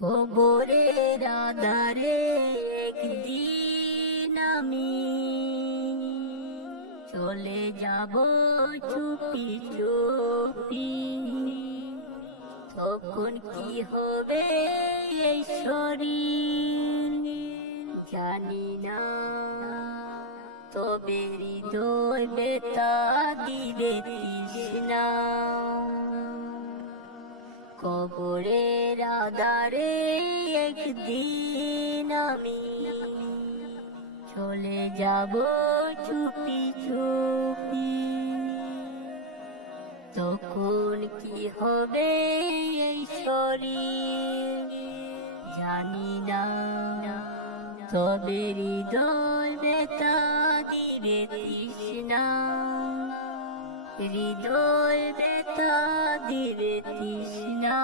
কবরের আধারে একদিন আমি চলে যাব চুপি চুপি। তখন কি হবে এই শরীর জানি না, তবে হৃদয় ব্যথা দিবে তৃষ্ণা। কবরের আধারে একদিন আমি চলে যাব চুপি চুপি। তখন কি হবে এই শরীর জানি না, তবে হৃদয় ব্যথা দিবে তৃষ্ণা। হৃদয় ব্যথা দিবে তৃষ্ণা।